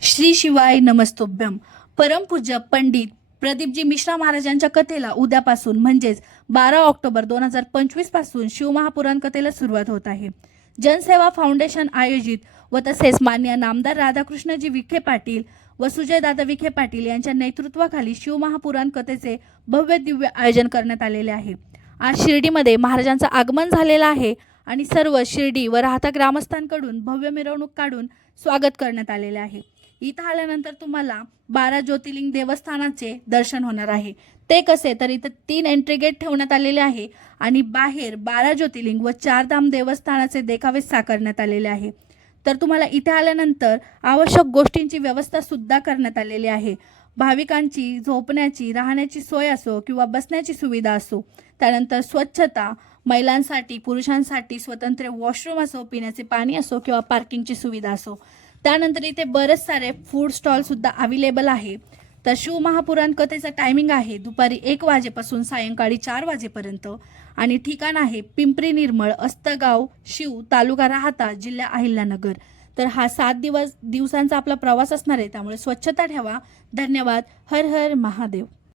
श्री शिवाय नमस्तुभ्यम. परमपूज्य पंडित प्रदीपजी मिश्रा महाराजांच्या कथेला उद्यापासून म्हणजेच 12 ऑक्टोबर 2025 पासून शिवमहापुराण कथेला सुरुवात होत आहे. जनसेवा फाउंडेशन आयोजित व तसेच मान्य नामदार राधाकृष्णजी विखे पाटील व सुजयदादा विखे पाटील यांच्या नेतृत्वाखाली शिवमहापुराण कथेचे भव्य दिव्य आयोजन करण्यात आलेले आहे. आज शिर्डीमध्ये महाराजांचं आगमन झालेलं आहे आणि सर्व शिर्डी व राहता ग्रामस्थांकडून भव्य मिरवणूक काढून स्वागत करण्यात आलेले आहे. इथं आल्यानंतर तुम्हाला 12 ज्योतिर्लिंग देवस्थानाचे दर्शन होणार आहे. ते कसे तर इथं 3 एंट्री गेट ठेवण्यात आलेले आहे आणि बाहेर 12 ज्योतिर्लिंग व 4 धाम देवस्थानाचे देखावे साकारण्यात आलेले आहे. तर तुम्हाला इथे आल्यानंतर आवश्यक गोष्टींची व्यवस्था सुद्धा करण्यात आलेली आहे. भाविकांची झोपण्याची राहण्याची सोय असो किंवा बसण्याची सुविधा असो, त्यानंतर स्वच्छता, महिलांसाठी पुरुषांसाठी स्वतंत्र वॉशरूम असो, पिण्याचे पाणी असो किंवा पार्किंगची सुविधा असो, त्यानंतर इथे बरेच सारे फूड स्टॉल सुद्धा अवेलेबल आहे. तर शिवमहापुराण कथेचं टायमिंग आहे दुपारी 1 वाजेपासून सायंकाळी 4 वाजेपर्यंत आणि ठिकाण आहे पिंपरी निर्मळ, अस्तगाव, शिव, तालुका राहता, जिल्हा अहिल्यानगर. तर हा 7 दिवसांचा आपला प्रवास असणार आहे, त्यामुळे स्वच्छता ठेवा. धन्यवाद. हर हर महादेव.